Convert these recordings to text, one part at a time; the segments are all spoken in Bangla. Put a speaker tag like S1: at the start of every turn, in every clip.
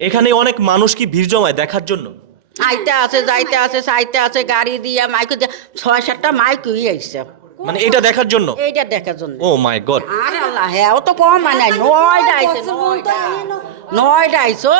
S1: এখানে অনেক মানুষ কি ভিড় জমায় দেখার জন্য?
S2: আইতে আছে যাইতে আছে সাইতে আছে গাড়ি দিয়া মাইক দিয়ে ছয় সাতটা মাইক হয়ে আইছে।
S1: মানে এটা দেখার জন্য?
S2: এইটা দেখার জন্য।
S1: Oh my god.
S2: আরে আল্লাহ হ্যাঁ ও তো কম মানে নয়টা আইছে নয়টা নয়টা আইছো?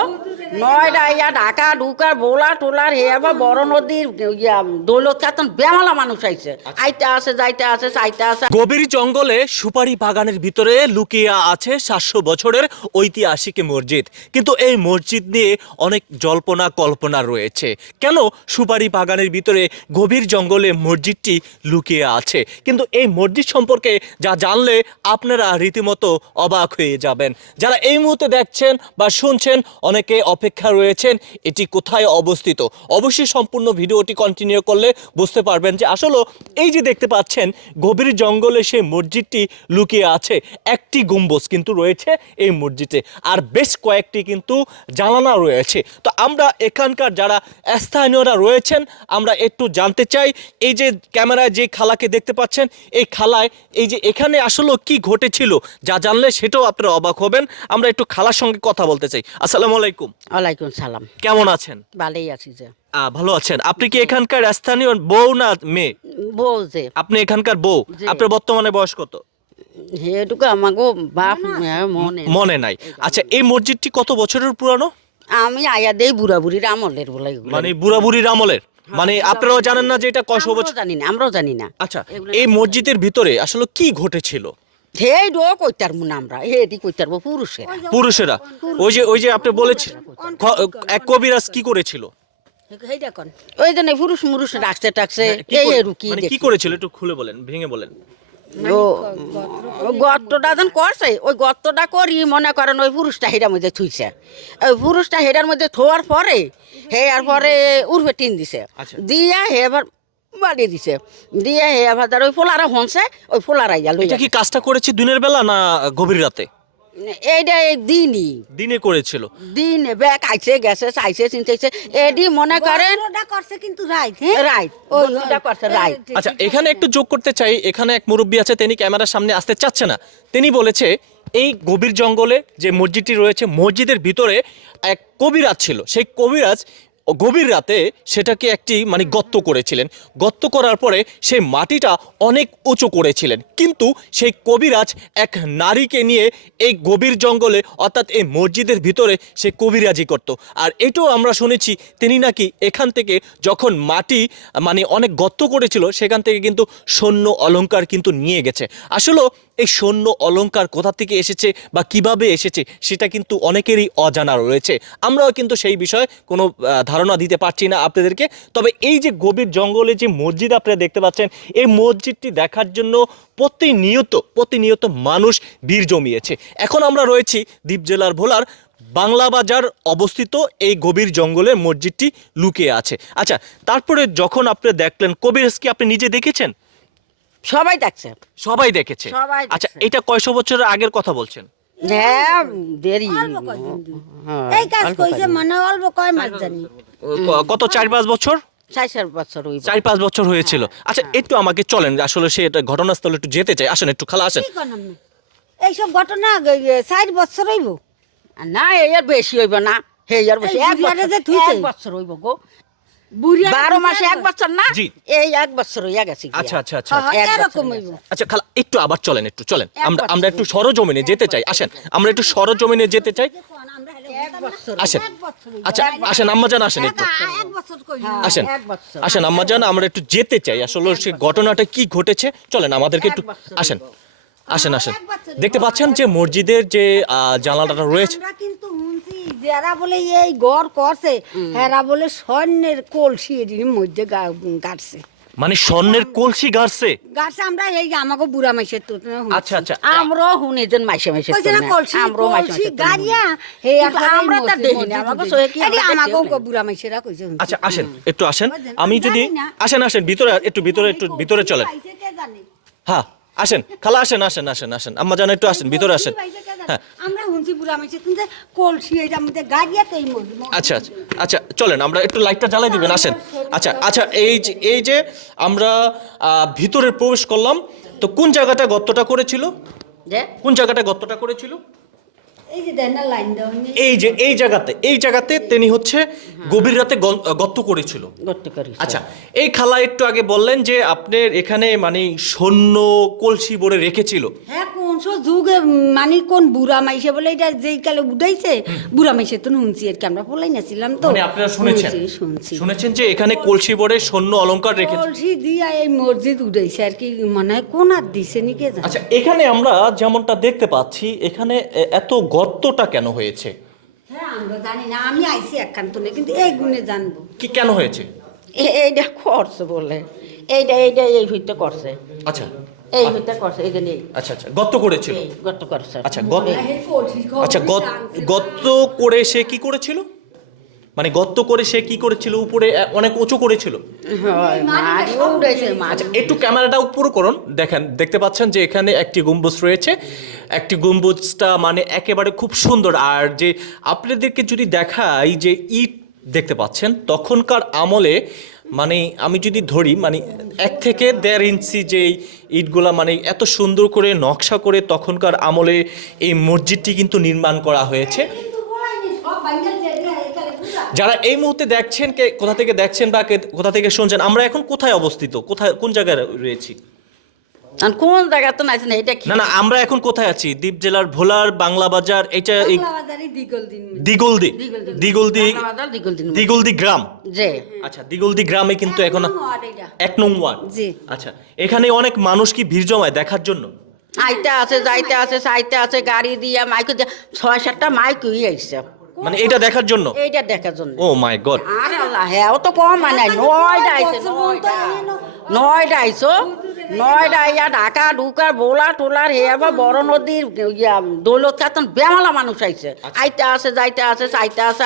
S2: নয়টা ইয়া ঢাকা ঢুকার বোলা টোলার হে আবার বড় নদীর ইয়া দৌলত খাতন বেমালা মানুষ আইছে। আইতে আছে যাইতে আছে চাইতে আছে
S1: গভীর জঙ্গলে সুপারি বাগানের ভিতরে লুকিয়ে আছে সাতশো বছরের ঐতিহাসিক মসজিদ। কিন্তু এই মসজিদ নিয়ে অনেক জল্পনা কল্পনা রয়েছে। কেন সুপারি বাগানের ভিতরে গভীর জঙ্গলে মসজিদটি লুকিয়ে আছে? কিন্তু এই মসজিদ সম্পর্কে যা জানলে আপনারা রীতিমতো অবাক হয়ে যাবেন। যারা এই মুহূর্তে দেখছেন বা শুনছেন অনেকে অপেক্ষা রয়েছেন, এটি কোথায় অবস্থিত? অবশ্যই সম্পূর্ণ ভিডিওটি কন্টিনিউ করলে বুঝতে পারবেন যে আসলে এই যে দেখতে পাচ্ছেন, গভীর জঙ্গলে সেই মসজিদটি লুকিয়ে আছে। একটি গম্বুজ কিন্তু রয়েছে এই মসজিদে আর বেশ কয়েকটি কিন্তু জানালা রয়েছে। তো আমরা এখানকার যারা স্থানীয়রা রয়েছেন, আমরা একটু জানতে চাই, এই যে ক্যামেরায় যে খালাকে দেখতে পাচ্ছেন, এই খালায় এই যে এখানে আসলে কি ঘটেছিল, যা জানলে সেটাও আপনারা অবাক হবেন। আমরা একটু খালার সঙ্গে কথা বলতে চাই। আসসালামু আলাইকুম।
S2: ওয়ালাইকুম সালাম।
S1: কেমন আছেন?
S2: ভালোই আছি যে।
S1: ভালো আছেন। আপনি কি এখানকার স্থানীয় বউ না মেয়ে?
S2: বউ যে।
S1: আপনি এখানকার বউ। আপনার বর্তমানে বয়স কত?
S2: সেটুকু আমাকে বাপ হ্যাঁ, মনে
S1: মনে নাই। আচ্ছা এই মসজিদটি কত বছরের পুরানো?
S2: আমি আয়া দেই বুড়া বুড়ির আমলের বলে
S1: মানে বুড়া বুড়ির আমলের মানে আপনারাও জানেন না যে এটা কয়শো বছর?
S2: জানি না আমরাও জানি না।
S1: আচ্ছা এই মসজিদের ভিতরে আসলে কি ঘটেছিল?
S2: হেই ডো কইতার মুন আমরা হেডি কইতার পুরুষের।
S1: পুরুষেরা ওই যে ওই যে আপনি বলেছেন এক কবিরাজ কি করেছিল?
S2: ওই জন্য পুরুষ মুরুষ রাখছে টাকছে
S1: কি
S2: এই কি
S1: মানে। করেছিল? একটু খুলে বলেন ভেঙে বলেন।
S2: ও ও গর্তটা যখন করছে ওই গর্তটা করি মনে করেন ওই পুরুষটা হেডার মধ্যে থুইছে। ওই পুরুষটা হেডার মধ্যে থোয়ার পরে হে আর পরে উর্ফে টিন দিছে।
S1: আচ্ছা।
S2: দিয়া হে বাড়িয়ে দিছে। দিয়ে হে ওই ফোলারা হনছে ওই ফোলারা লইয়া
S1: এটা কি কাজটা করেছে দিনের বেলা না গভীর রাতে?
S2: এইটা এই দিনই।
S1: দিনে করেছিল।
S2: দিন ব্যাগ আইছে গেছে চাইছে চিনতেছে। এডি মনে করেন
S3: ওটা করছে কিন্তু রাইট হ্যাঁ?
S2: রাইট ওই ওইটা করছে রাইট।
S1: আচ্ছা এখানে একটু যোগ করতে চাই। এখানে এক মুরব্বী আছে তিনি ক্যামেরার সামনে আসতে চাচ্ছে না। তিনি বলেছে এই গভীর জঙ্গলে যে মসজিদটি রয়েছে মসজিদের ভিতরে এক কবিরাজ ছিল। সেই কবিরাজ গভীর রাতে সেটাকে একটি মানে গর্ত করেছিলেন। গর্ত করার পরে সেই মাটিটা অনেক উঁচু করেছিলেন। কিন্তু সেই কবিরাজ এক নারীকে নিয়ে এই গভীর জঙ্গলে, অর্থাৎ এই মসজিদের ভিতরে সে কবিরাজি করত। আর এটাও আমরা শুনেছি, তিনি নাকি এখান থেকে যখন মাটি মানে অনেক গর্ত করেছিল, সেখান থেকে কিন্তু সৈন্য অলংকার কিন্তু নিয়ে গেছে। আসলে এই সৈন্য অলঙ্কার কোথা থেকে এসেছে বা কীভাবে এসেছে সেটা কিন্তু অনেকেরই অজানা রয়েছে। আমরাও কিন্তু সেই বিষয়ে কোনো ধারণা দিতে পারছি না আপনাদেরকে। তবে এই যে গভীর জঙ্গলে যে মসজিদ আপনারা দেখতে পাচ্ছেন, এই মসজিদটি দেখার জন্য প্রতিনিয়ত প্রতিনিয়ত মানুষ ভিড় জমিয়েছে। এখন আমরা রয়েছি দ্বীপ জেলার ভোলার বাংলা বাজার অবস্থিত এই গভীর জঙ্গলে মসজিদটি লুকিয়ে আছে। আচ্ছা তারপরে যখন আপনি দেখলেন কবিরাজ কি আপনি নিজে দেখেছেন?
S2: সবাই দেখছে।
S1: সবাই দেখেছে।
S2: সবাই
S1: আচ্ছা। এটা কয়শো বছরের আগের কথা বলছেন?
S2: হ্যাঁ দেরি।
S3: অল্প কয়দিন
S2: হ্যাঁ,
S3: এই কাজ কইছে মানে অল্প কয় মাস জানি।
S1: ক- কত চার পাঁচ বছর?
S2: চার চার বছর হইব।
S1: চার পাঁচ বছর হয়েছিল। আচ্ছা একটু আমাকে চলেন আসলে সে এটা ঘটনাস্থলে একটু যেতে চাই। আসেন একটু খালা আসেন।
S3: কি এইসব ঘটনা চার বছর হইব?
S2: না এর বেশি হইব না। হে এর বেশি
S3: এই
S2: এক বছর।
S3: যে থুইছে।
S2: এক বছর হইব গো। বারো মাসে এক বছর না? এই এক বছর হইয়া গেছে
S1: আচ্ছা আচ্ছা আচ্ছা
S3: হ্যাঁ, হ্যাঁ, এরকম
S1: আচ্ছা খালা একটু আবার চলেন একটু চলেন। আমরা আমরা একটু সরজমিনে যেতে চাই। আসেন আমরা একটু সরজমিনে যেতে চাই। আসেন।
S3: এক বছর হইব।
S1: আচ্ছা আসেন আম্মা জান আসেন একটু।
S3: এক- এক বছর কই
S1: আসেন
S2: এক বছর।
S1: আসেন আম্মা জান আমরা একটু যেতে চাই। আসলে সে ঘটনাটা কি ঘটেছে? চলেন আমাদেরকে একটু আসেন আসেন আসেন। দেখতে পাচ্ছেন যে মসজিদের যে আহ, জানালাটা রয়েছে
S3: যারা বলে এই গড় করছে হেরা বলে স্বর্ণের কলসি এর মধ্যে গাড়ছে।
S1: মানে স্বর্ণের কলসি গাড়ছে?
S3: গাড়ছে আমরা এই আমাকে বুড়া মাইসের তো
S1: আচ্ছা আচ্ছা।
S2: আমরাও হুন এজন মাইসে মাইসে
S3: কইছে না কলসি
S2: আমরাও মাইসে
S3: কলসি গাড়িয়া হে
S2: আমরা তা দেখি না, আমাকে সয়ে কি
S3: আমাকে বুড়া মাইসেরা কইছে
S1: আচ্ছা আসেন একটু আসেন। আমি যদি আসেন আসেন ভিতরে একটু ভিতরে একটু ভিতরে চলেন হ্যাঁ। আসেন খালা আসেন আসেন আসেন আসেন। আম্মা জান একটু আসেন ভিতরে আসেন? হ্যাঁ।
S3: আমরা হুঁচি বুড়া মাইছে কিন্তু কলসি এটা আমাদের গাড়িয়া তো এই
S1: আচ্ছা আচ্ছা আচ্ছা চলেন আমরা একটু লাইটটা জ্বালাই দিবেন আসেন। আচ্ছা আচ্ছা এই যে এই যে আমরা ভিতরে প্রবেশ করলাম তো কোন জায়গাটা গর্তটা করেছিল? কোন জায়গাটা গর্তটা করেছিল?
S3: এই যে
S1: এই জায়গাতে এই জায়গাতে তিনি হচ্ছে গভীর রাতে গর্ত করেছিল। আচ্ছা এই খালা একটু আগে বললেন যে আপনার এখানে মানে সৈন্য কলসি ভরে রেখেছিল।
S3: কোন যুগে মানে কোন বুড়া মাইসে বলে এটা যেই কালে উঠাইছে বুড়া মাইসে তো শুনছি আর কি আমরা বলাই নাছিলাম তো।
S1: মানে আপনারা শুনেছেন?
S3: শুনছি, শুনছি।
S1: শুনেছেন যে এখানে কলসি ভরে সৈন্য অলংকার রেখেছে?
S3: কলসি দিয়া এই মসজিদ উঠাইছে আর কি মনে কোন আর দিছে নি কে জানে।
S1: আচ্ছা এখানে আমরা যেমনটা দেখতে পাচ্ছি এখানে এত গর্তটা কেন হয়েছে?
S3: হ্যাঁ আমরা জানি না আমি আইছি একখান তুলে কিন্তু এই গুণে জানব।
S1: কি কেন হয়েছে?
S2: এইটা করছে বলে এইটা এইটা এই ভিতরে করছে।
S1: আচ্ছা।
S2: এই ভিতরে করছে এই যে নেই
S1: আচ্ছা আচ্ছা গর্ত করেছিল?
S2: এই গর্ত করছে।
S1: আচ্ছা গত আচ্ছা গত- করে সে কি করেছিল? মানে গর্ত করে সে কি করেছিল? উপরে অনেক উঁচু করেছিল? আচ্ছা একটু ক্যামেরাটা উপরে করুন। দেখেন দেখতে পাচ্ছেন যে এখানে একটি গম্বুজ রয়েছে। একটি গম্বুজটা মানে একেবারে খুব সুন্দর। আর যে আপনাদেরকে যদি দেখাই যে ইট দেখতে পাচ্ছেন তখনকার আমলে মানে আমি যদি ধরি মানে এক থেকে দেড় ইঞ্চি যেই ইটগুলা মানে এত সুন্দর করে নকশা করে তখনকার আমলে এই মসজিদটি কিন্তু নির্মাণ করা হয়েছে। যারা এই মুহূর্তে দেখছেন কে, কোথা থেকে দেখছেন বা কোথা থেকে শুনছেন, আমরা এখন কোথায় অবস্থিত কোথায়, কোন জায়গায় রয়েছি
S2: আর কোন জায়গাতে নাইছে না এটা কি?
S1: না না আমরা এখন কোথায় আছি? দ্বীপ জেলার ভোলার বাংলা বাজার এটা দিগলদি।
S2: দিগলদি।
S1: দিগলদি গ্রাম।
S2: যে
S1: আচ্ছা দিগলদি গ্রামে কিন্তু এখন এক নং ওয়ার্ড।
S3: জি।
S1: আচ্ছা এখানে অনেক মানুষ কি ভিড় জমায় দেখার জন্য?
S2: আইতে আছে যাইতে আছে সাইতে আছে গাড়ি দিয়া মাইক দিয়া ছয় সাতটা মাইক হয়ে আইছে।
S1: মানে এটা দেখার জন্য?
S2: এইটা দেখার জন্য।
S1: Oh my god.
S2: আরে আল্লাহ হ্যাঁ ও তো কম মানে নয়টা আইছে নয়টা। নয়টা আইছো। নয়টা ইয়া ঢাকা ঢুকার বোলা টোলার হে আবার বড় নদীর ইয়া দৌলত খাতন বেমালা মানুষ আইছে। আইতে আছে যাইতে আছে চাইতে আছে